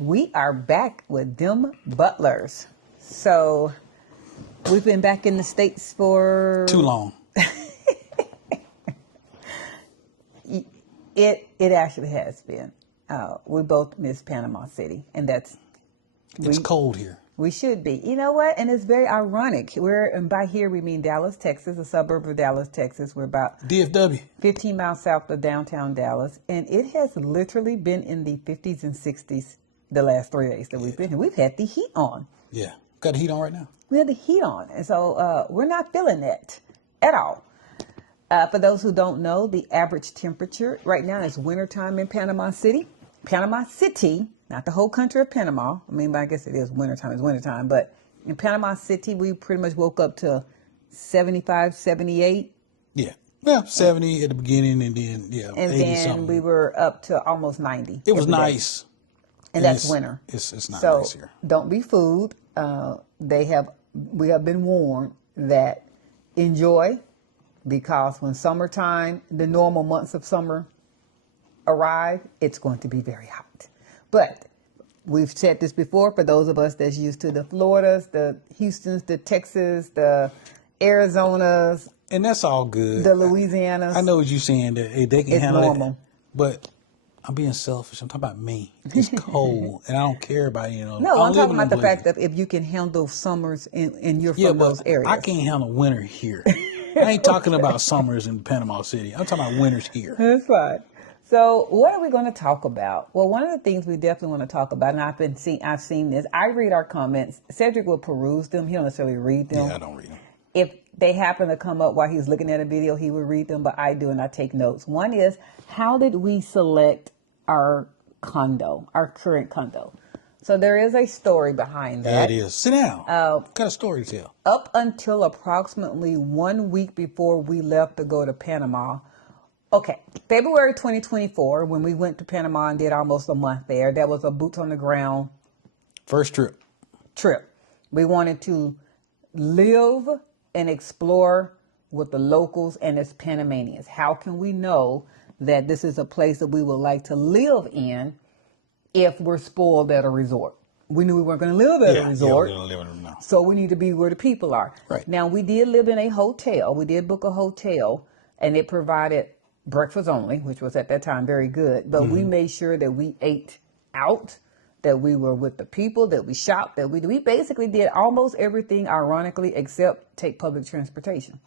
We are back with them butlers. So we've been back in the States for too long. It actually has been. We both miss Panama City, and it's cold here. We should be. You know what? And it's very ironic. And by here we mean Dallas, Texas, a suburb of Dallas, Texas. We're about DFW, 15 miles south of downtown Dallas, and it has literally been in the 50s and 60s the last 3 days that we've been here. We've had the heat on. Yeah, got the heat on right now. We had the heat on, and so we're not feeling that at all. For those who don't know, the average temperature right now is wintertime in Panama City. Panama City, not the whole country of Panama. I mean, I guess it is wintertime. It's wintertime. But in Panama City, we pretty much woke up to 75, 78. Yeah. Well, 70 at the beginning, and then, and 80 then something. We were up to almost 90. It was nice. And that's winter. It's not so nice here. Don't be fooled. We have been warned that enjoy, because when summertime, the normal months of summer arrive, it's going to be very hot. But we've said this before, for those of us that's used to the Floridas, the Houstons, the Texas, the Arizonas. And that's all good. The Louisianas. I know what you're saying, that they can it's handle normal. it. But I'm being selfish. I'm talking about me. It's cold, and I don't care about, No, I'm talking about the fact that if you can handle summers and you're from those areas. I can't handle winter here. I ain't talking about summers in Panama City. I'm talking about winters here. That's right. So what are we going to talk about? Well, one of the things we definitely want to talk about, and I've seen this. I read our comments. Cedric will peruse them. He don't necessarily read them. Yeah, I don't read them. If they happen to come up while he's looking at a video, he will read them, but I do, and I take notes. One is, how did we select our condo, our current condo? So there is a story behind that. Yeah, it is. Sit down. Got a story to tell. Up until approximately 1 week before we left to go to Panama. Okay, February 2024, when we went to Panama and did almost a month there, that was a boots on the ground. First trip. We wanted to live and explore with the locals and as Panamanians. How can we know that this is a place that we would like to live in if we're spoiled at a resort? We knew we weren't going to live at a resort. Yeah, we're going to live in a So we need to be where the people are. Right. Now, we did live in a hotel. We did book a hotel, and it provided breakfast only, which was at that time very good. But we made sure that we ate out, that we were with the people, that we shopped, that we basically did almost everything, ironically, except take public transportation.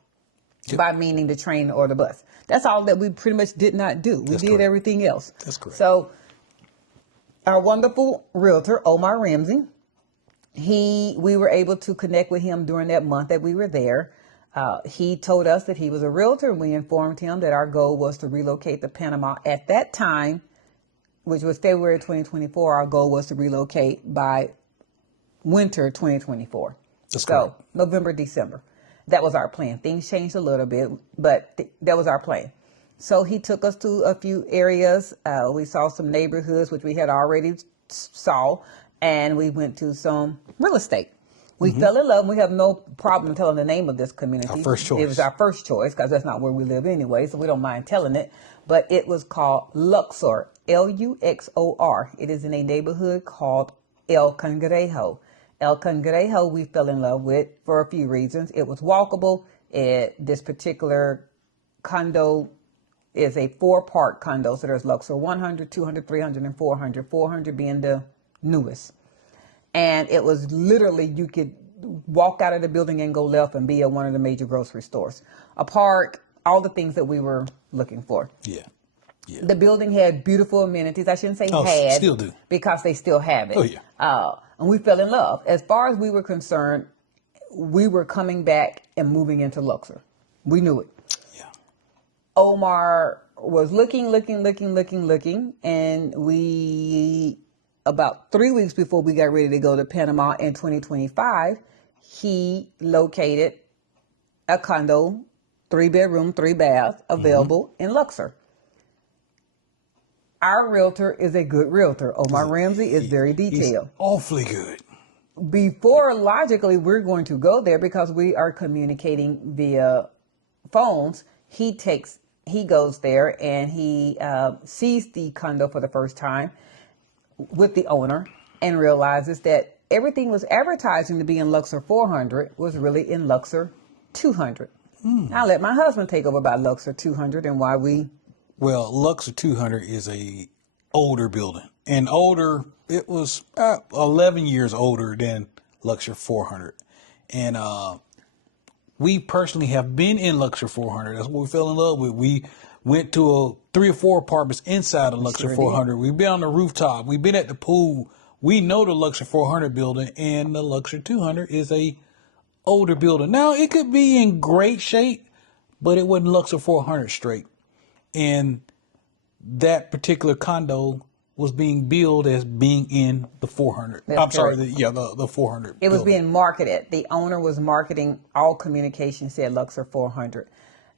Yep. By meaning the train or the bus. That's all that we pretty much did not do. We did everything else. That's correct. So our wonderful realtor, Omar Ramsey, we were able to connect with him during that month that we were there. He told us that he was a realtor, and we informed him that our goal was to relocate to Panama. At that time, which was February 2024, our goal was to relocate by winter 2024. That's correct. So November, December. That was our plan. Things changed a little bit, but that was our plan. So he took us to a few areas. We saw some neighborhoods, which we had already saw, and we went to some real estate. We fell in love. We have no problem telling the name of this community. Our first choice. It was our first choice because that's not where we live anyway, so we don't mind telling it. But it was called Luxor, Luxor. It is in a neighborhood called El Congrejo. El Congrejo we fell in love with for a few reasons. It was walkable. This particular condo is a 4-part condo. So there's Luxor 100, 200, 300, and 400. 400 being the newest. And it was literally, you could walk out of the building and go left and be at one of the major grocery stores. A park, all the things that we were looking for. Yeah. The building had beautiful amenities. I shouldn't say had. Still do. Because they still have it. Oh, yeah. And we fell in love. As far as we were concerned, we were coming back and moving into Luxor. We knew it. Yeah. Omar was looking, and we, about 3 weeks before we got ready to go to Panama in 2025, he located a condo, 3-bedroom, 3-bath, available in Luxor. Our realtor is a good realtor. Omar Ramsey is very detailed. He's awfully good. Before, logically, we're going to go there because we are communicating via phones. He goes there and he sees the condo for the first time with the owner. and realizes that everything was advertising to be in Luxor 400 was really in Luxor 200. I'll let my husband take over about Luxor 200 and why we... Well, Luxor 200 is a older building. And older, it was 11 years older than Luxor 400. And we personally have been in Luxor 400. That's what we fell in love with. We went to 3 or 4 apartments inside of Luxor 400. We've been on the rooftop. We've been at the pool. We know the Luxor 400 building, and the Luxor 200 is a older building. Now, it could be in great shape, but it wasn't Luxor 400 straight. And that particular condo was being billed as being in the 400. That's I'm sorry, correct. the 400. It was building. being marketed. The owner was marketing. All communication said Luxor 400.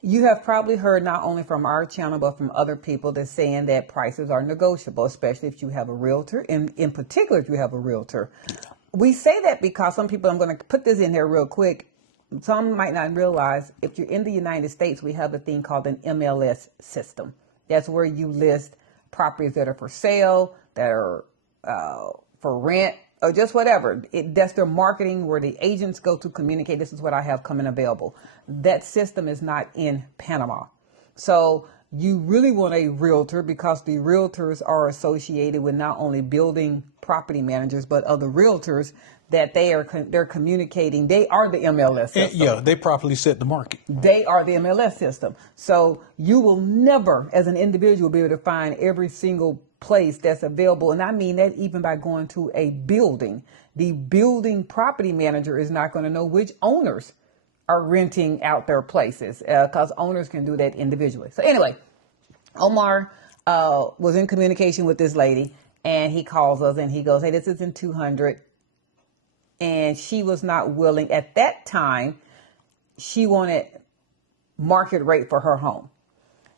You have probably heard not only from our channel, but from other people that's saying that prices are negotiable, especially if you have a realtor, and in particular if you have a realtor. Yeah. We say that because some people, I'm going to put this in here real quick. Some might not realize if you're in the United States, we have a thing called an MLS system. That's where you list properties that are for sale, that are for rent, or just whatever. That's their marketing, where the agents go to communicate, this is what I have coming available. That system is not in Panama. So you really want a realtor, because the realtors are associated with not only building property managers, but other realtors that they're communicating. They are the MLS system. Yeah, they properly set the market. They are the MLS system. So you will never, as an individual, be able to find every single place that's available. And I mean that even by going to a building. The building property manager is not going to know which owners are renting out their places, because owners can do that individually. So anyway, Omar was in communication with this lady, and he calls us and he goes, hey, this is in 200. And she was not willing at that time. She wanted market rate for her home.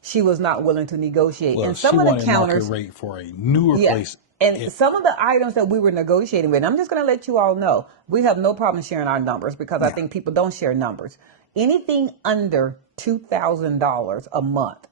She was not willing to negotiate. Well, and some of the counters, market rate for a newer place. And some of the items that we were negotiating with, I'm just going to let you all know, we have no problem sharing our numbers, because I think people don't share numbers. Anything under $2,000 a month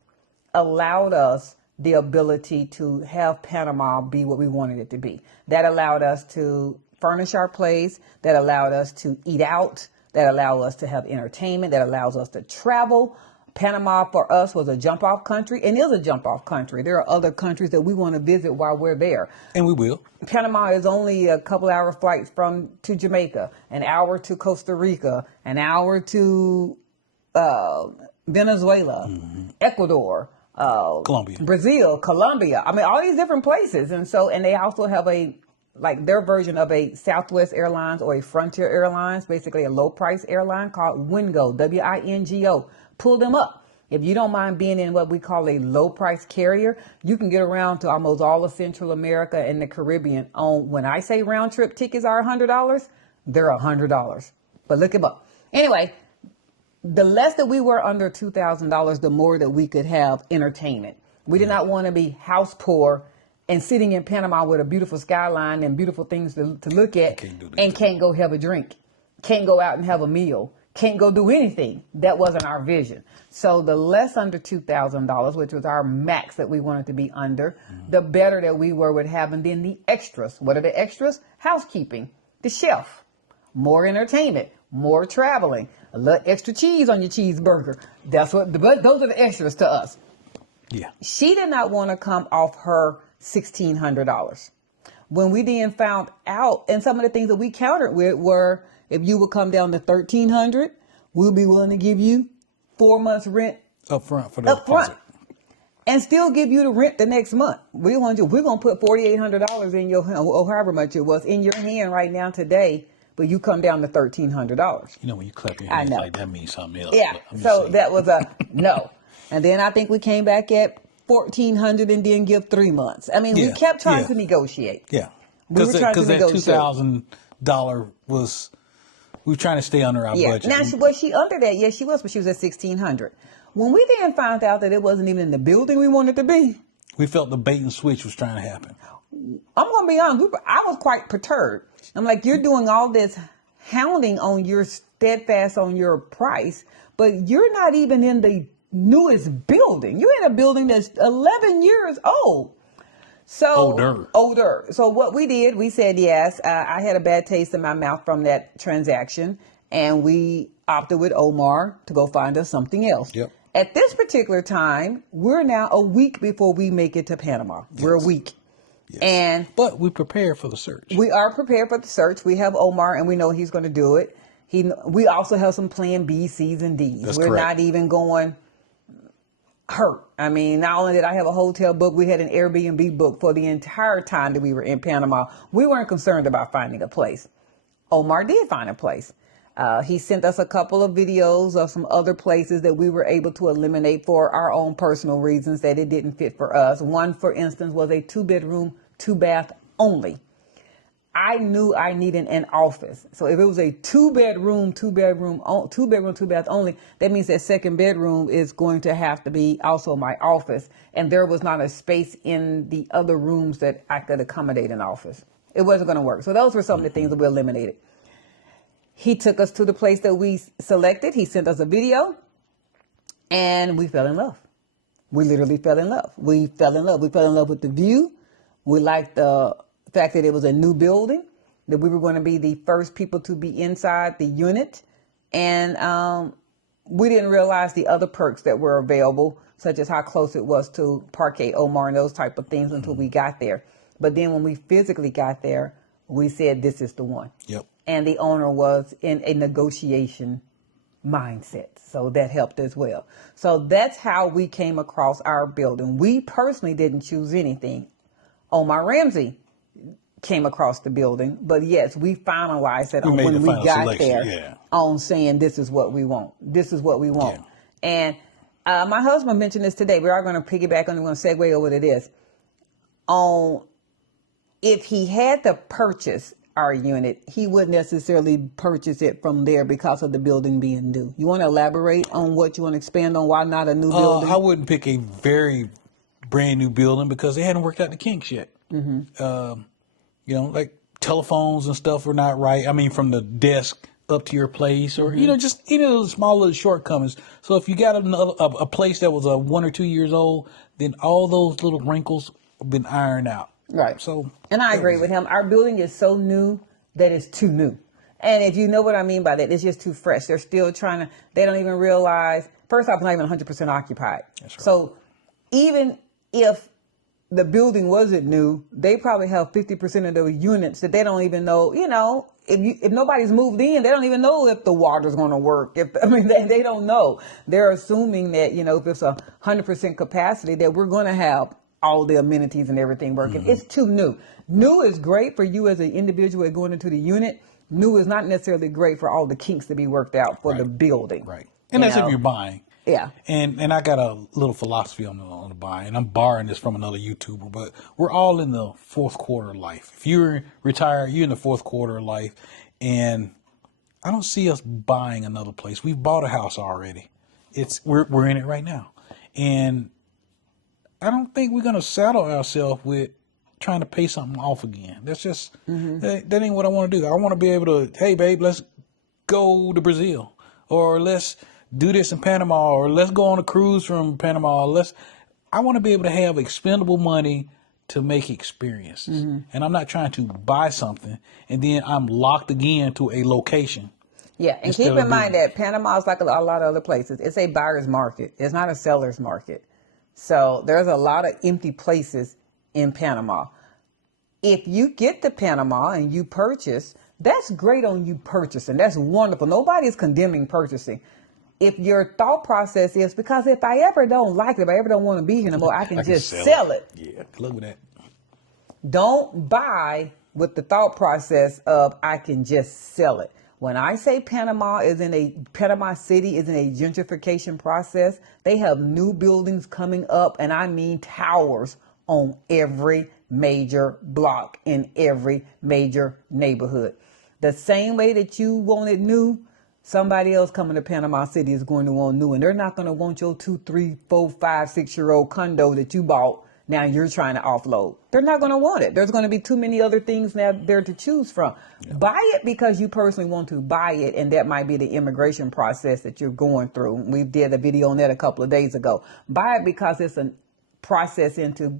allowed us the ability to have Panama be what we wanted it to be. That allowed us to furnish our place, that allowed us to eat out, that allowed us to have entertainment, that allows us to travel. Panama for us was a jump off country, and is a jump off country. There are other countries that we want to visit while we're there. And we will. Panama is only a couple hour flights to Jamaica, an hour to Costa Rica, an hour to Venezuela, Ecuador, Colombia, Brazil, Colombia. I mean, all these different places. And they also have their version of a Southwest Airlines or a Frontier Airlines, basically a low price airline called Wingo, Wingo. Pull them up. If you don't mind being in what we call a low price carrier, you can get around to almost all of Central America and the Caribbean on, when I say round trip tickets are $100, they're $100. But look them up. Anyway, the less that we were under $2,000, the more that we could have entertainment. We did not want to be house poor and sitting in Panama with a beautiful skyline and beautiful things to look at, and can't go have a drink, can't go out and have a meal, can't go do anything. That wasn't our vision. So the less under $2,000, which was our max that we wanted to be under, the better that we were with having then the extras. What are the extras? Housekeeping, the chef, more entertainment, more traveling, a little extra cheese on your cheeseburger. Those are the extras to us. Yeah. She did not want to come off her $1,600. When we then found out, and some of the things that we countered with were, if you would come down to $1,300, we'll be willing to give you 4 months rent up front for the deposit, and still give you the rent the next month. We're going to put $4,800 in your, or however much it was, in your hand right now today, but you come down to $1,300. You know, when you clap your hands like that means something else. Yeah. So that was a no. And then I think we came back at $1,400 and then give 3 months. I mean, we kept trying to negotiate. Yeah. We were trying to negotiate. That $2,000 was, we were trying to stay under our budget. Now, was she under that? Yes, she was, but she was at $1,600. When we then found out that it wasn't even in the building we wanted to be, we felt the bait and switch was trying to happen. I'm going to be honest, I was quite perturbed. I'm like, you're doing all this hounding on your steadfast on your price, but you're not even in the newest building. You're in a building that's 11 years old. So Older. older. So what we did, we said yes. I had a bad taste in my mouth from that transaction, and we opted with Omar to go find us something else. Yep. At this particular time, we're now a week before we make it to Panama. We're a Yes. week. Yes. And But we prepare for the search. we are prepared for the search. We have Omar, and we know he's going to do it. We also have some plan B, C's, and D's. That's We're correct. not even going hurt. I mean, not only did I have a hotel book, we had an Airbnb book for the entire time that we were in Panama. We weren't concerned about finding a place. Omar did find a place. He sent us a couple of videos of some other places that we were able to eliminate for our own personal reasons that it didn't fit for us. One, for instance, was a 2-bedroom, 2-bath only. I knew I needed an office. So if it was a 2-bedroom, 2-bath only, that means that second bedroom is going to have to be also my office. And there was not a space in the other rooms that I could accommodate an office. It wasn't going to work. So those were some of the things that we eliminated. He took us to the place that we selected. He sent us a video, and we fell in love. We literally fell in love. We fell in love. We fell in love with the view. We liked the fact that it was a new building, that we were going to be the first people to be inside the unit. And we didn't realize the other perks that were available, such as how close it was to Parquet Omar and those type of things until we got there. But then when we physically got there, we said, this is the one. Yep. And the owner was in a negotiation mindset. So that helped as well. So that's how we came across our building. We personally didn't choose anything. Omar Ramsey came across the building, but yes, we finalized it when we got there on saying this is what we want. This is what we want. Yeah. And my husband mentioned this today. We are going to piggyback on it. We're going to segue over to this. If he had to purchase our unit, he wouldn't necessarily purchase it from there because of the building being new. You want to elaborate on what you want to expand on? Why not a new building? I wouldn't pick a very brand new building because they hadn't worked out the kinks yet. Mm-hmm. Like telephones and stuff were not right. I mean, from the desk up to your place, or just any of those small little shortcomings. So if you got a place that was 1 or 2 years old, then all those little wrinkles have been ironed out. Right. So, and I agree with him. Our building is so new that it's too new. And if you know what I mean by that, it's just too fresh. They're still they don't even realize, first off, it's not even 100% occupied. That's right. So even if the building wasn't new, they probably have 50% of the units that they don't even know, if nobody's moved in, they don't even know if the water's going to work. They don't know. They're assuming that, if it's 100% capacity, that we're going to have all the amenities and everything working. Mm-hmm. It's too new. New is great for you as an individual going into the unit. New is not necessarily great for all the kinks to be worked out for the building. Right. And that's if you're buying. Yeah. And I got a little philosophy on the buying, and I'm borrowing this from another YouTuber, but we're all in the fourth quarter of life. If you're retired, you're in the fourth quarter of life, and I don't see us buying another place. We've bought a house already. We're in it right now. And I don't think we're going to saddle ourselves with trying to pay something off again. That's just, that ain't what I want to do. I want to be able to, hey, babe, let's go to Brazil, or let's do this in Panama, or let's go on a cruise from Panama. I want to be able to have expendable money to make experiences. Mm-hmm. And I'm not trying to buy something and then I'm locked again to a location. Yeah, and keep in mind that Panama is like a lot of other places. It's a buyer's market. It's not a seller's market. So there's a lot of empty places in Panama. If you get to Panama and you purchase, that's great on you purchasing. That's wonderful. Nobody is condemning purchasing. If your thought process is, because if I ever don't like it, if I ever don't want to be here anymore, I can just sell it. Yeah, look at that. Don't buy with the thought process of, I can just sell it. When I say Panama City is in a gentrification process, they have new buildings coming up, and I mean towers on every major block in every major neighborhood. The same way that you wanted new, somebody else coming to Panama City is going to want new, and they're not going to want your 2, 3, 4, 5, 6-year-old condo that you bought. Now you're trying to offload. They're not going to want it. There's going to be too many other things now there to choose from. Yeah. Buy it because you personally want to buy it, and that might be the immigration process that you're going through. We did a video on that a couple of days ago. Buy it because it's a process into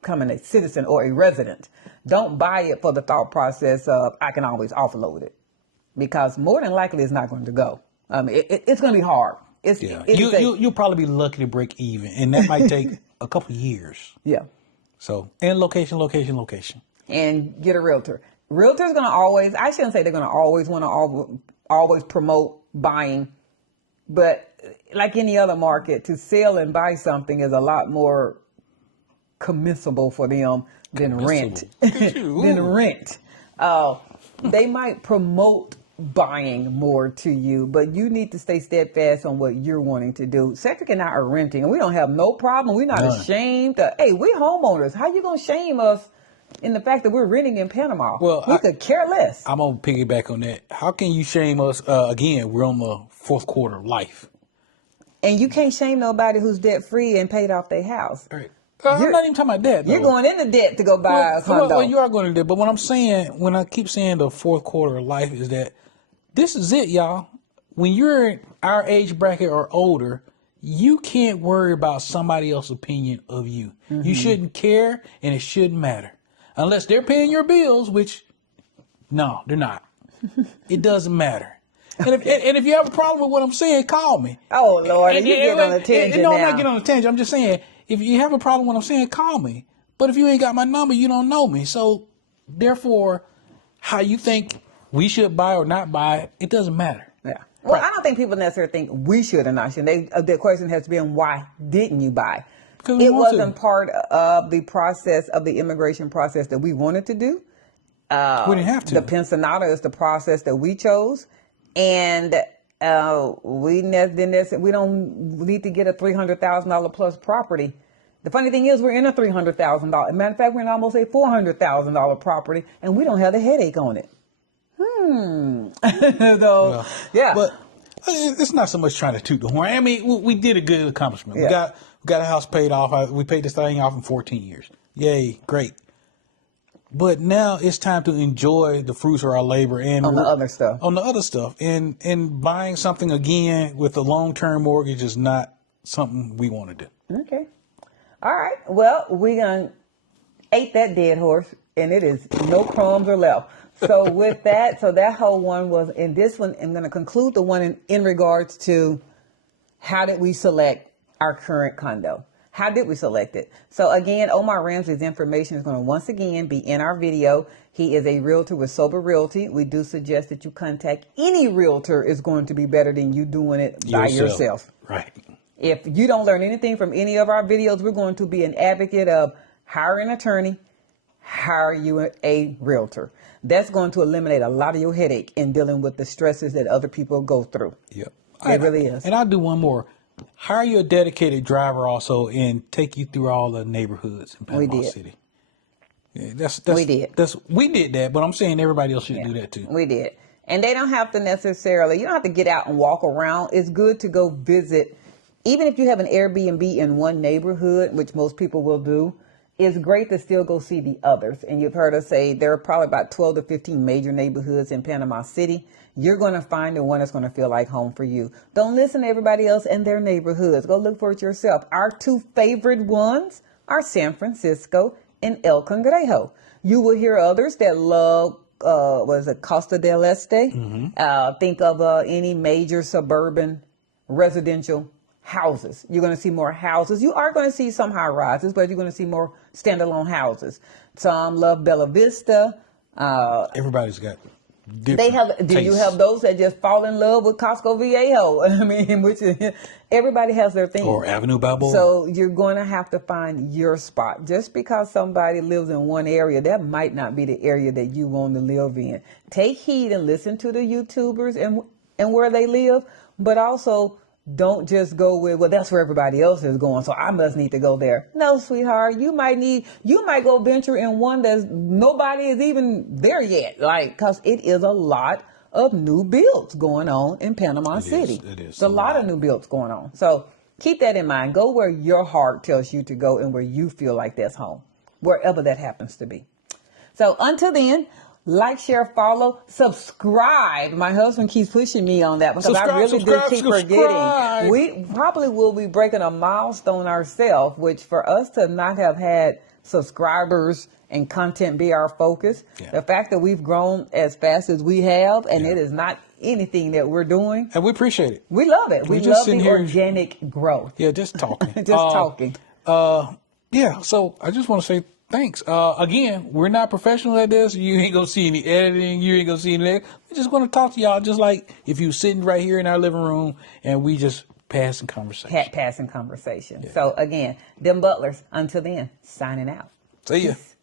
becoming a citizen or a resident. Don't buy it for the thought process of I can always offload it, because more than likely it's not going to go. It's going to be hard. You'll probably be lucky to break even, and that might take a couple of years. Yeah. So, and location. And get a realtor. Realtor's going to always, I shouldn't say they're going to always want to always promote buying, but like any other market, to sell and buy something is a lot more commissible for them than rent. Than rent. They might promote buying more to you, but you need to stay steadfast on what you're wanting to do. Cedric and I are renting, and we don't have no problem. We're not ashamed. Hey, we're homeowners. How you going to shame us in the fact that we're renting in Panama? Well, we could care less. I'm going to piggyback on that. How can you shame us? Again, we're on the fourth quarter of life. And you can't shame nobody who's debt free and paid off their house. Right. I'm not even talking about that, though. You're going into debt to go buy a condo. Well, you are going into debt. But what I'm saying, when I keep saying the fourth quarter of life, is that this is it, y'all. When you're in our age bracket or older, you can't worry about somebody else's opinion of you. Mm-hmm. You shouldn't care, and it shouldn't matter. Unless they're paying your bills, which, no, they're not. It doesn't matter. And if you have a problem with what I'm saying, call me. Oh, Lord, you get on a tangent No, now. I'm not getting on a tangent. I'm just saying, if you have a problem with what I'm saying, call me. But if you ain't got my number, you don't know me. So, therefore, how you think we should buy or not buy, it doesn't matter. Yeah. Well, right. I don't think people necessarily think we should or not should. The question has been, why didn't you buy? It wasn't part of the process, of the immigration process that we wanted to do. We didn't have to. The pensionata is the process that we chose. And we don't need to get a $300,000 plus property. The funny thing is, we're in a $300,000. Matter of fact, we're in almost a $400,000 property, and we don't have a headache on it. So, yeah. But it's not so much trying to toot the horn. I mean, we did a good accomplishment. Yeah. We got a house paid off. We paid this thing off in 14 years. Yay, great. But now it's time to enjoy the fruits of our labor and on the other stuff. And buying something again with a long-term mortgage is not something we want to do. Okay. All right. Well, we done ate that dead horse, and it is no crumbs are left. So with that, that whole one was in this one. I'm going to conclude the one in regards to how did we select our current condo. How did we select it? So again, Omar Ramsey's information is going to once again be in our video. He is a realtor with Sober Realty. We do suggest that you contact any realtor. Is going to be better than you doing it by yourself. Right. If you don't learn anything from any of our videos, we're going to be an advocate of hire an attorney, hire you a realtor. That's going to eliminate a lot of your headache in dealing with the stresses that other people go through. Yep. It really is. And I'll do one more. Hire you a dedicated driver also and take you through all the neighborhoods in Panama City. Yeah, we did. We did that, but I'm saying everybody else should do that too. We did. And they don't have to necessarily, you don't have to get out and walk around. It's good to go visit. Even if you have an Airbnb in one neighborhood, which most people will do, it's great to still go see the others. And you've heard us say there are probably about 12 to 15 major neighborhoods in Panama City. You're going to find the one that's going to feel like home for you. Don't listen to everybody else and their neighborhoods. Go look for it yourself. Our two favorite ones are San Francisco and El Congrejo. You will hear others that love, Costa del Este. Mm-hmm. Think of any major suburban residential houses. You're going to see more houses. You are going to see some high rises, but you're going to see more standalone houses. Some love Bella Vista. Everybody's got Do you have those that just fall in love with Costco Viejo? I mean, everybody has their thing. Or Avenue Balboa. So you're going to have to find your spot. Just because somebody lives in one area, that might not be the area that you want to live in. Take heed and listen to the YouTubers and where they live, but also don't just go with, well, that's where everybody else is going, so I must need to go there. No, sweetheart, you might go venture in one that's nobody is even there yet. Cause it is a lot of new builds going on in Panama City. It is. There's a lot of new builds going on. So keep that in mind. Go where your heart tells you to go and where you feel like that's home, wherever that happens to be. So until then, like, share, follow, subscribe. My husband keeps pushing me on that because I really do keep forgetting. We probably will be breaking a milestone ourselves, which for us to not have had subscribers and content be our focus. Yeah. The fact that we've grown as fast as we have, and Yeah. it is not anything that we're doing. And we appreciate it. We love it. We We just love sitting the here- organic growth. Yeah, just talking. Just talking. Yeah, so I just want to say thanks. Again, we're not professional at this. You ain't gonna see any editing. You ain't gonna see anything. We're just gonna talk to y'all just like if you sitting right here in our living room and we just passing conversation. Passing conversation. So again, them butlers, until then, signing out. See ya. Peace.